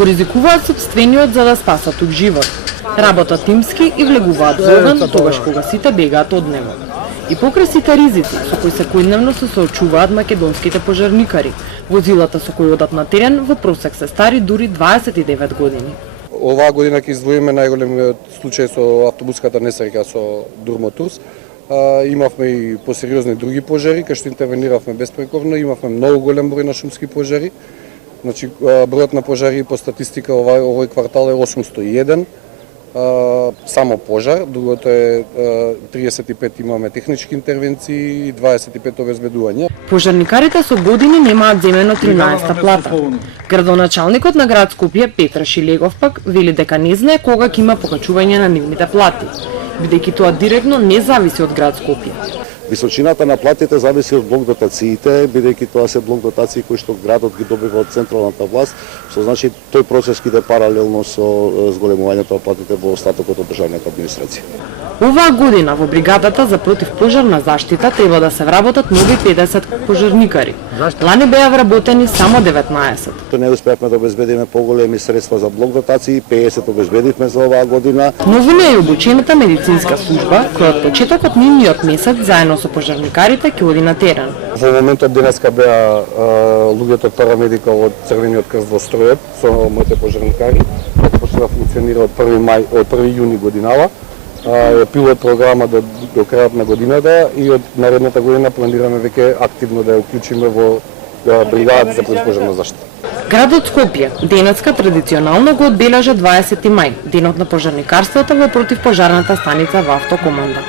Го ризикуваат сопствениот за да спасат тук живот. Работат тимски и влегуваат во оган тогаш кога сите бегаат од него. И покрај сите ризици со кои секојдневно се соочуваат македонските пожарникари, возилата со кои одат на терен во просек се стари дури 29 години. Оваа година ќе издвоиме најголемиот случај со автобуската несреќа со Дурмотурс. Имавме и посериозни други пожари, кај што интервениравме безпрековно, имавме многу голем број на шумски пожари. Значи, бројот на пожари по статистика овој квартал е 801. Само пожар, другото е 35 имаме технички интервенции и 25 обезбедувања. Пожарникарите со години немаат земено 13-та плата. Градоначалникот на град Скопје Петра Шилегов пак вели дека не знае кога ќе има покачување на нивните плати, бидејќи тоа директно не зависи од град Скопје. Височината на платите зависи од блок дотациите, бидејќи тоа се блок дотации кои што градот ги добива од централната власт, што значи тој процес ќе иде паралелно со зголемувањето на платите во остатокот од државната администрација. Оваа година во бригадата за противпожарна заштита треба да се вработат нови 50 пожарникари. Лани беа вработени само 19. Не успеавме да обезбедиме поголеми средства за блок дотации, 50 обезбедивме за оваа година. Но во неја обучената медицинска служба, која од почетокот нивниот месец заедно со пожарникарите ќе оди на терен. Во моментот денеска беа луѓето од парамедикал од Црвениот крст во стројот со моите пожарникари, која почна да функционира од 1 мај, од 1 јуни годинава. Е пилот програма до крајот на годината и од наредната година планираме веќе активно да ја уклучиме во бригадата за противпожарна заштита. Градот Скопје денеска традиционално го одбележа 20 мај, денот на пожарникарството во противпожарната станица во Автокоманда.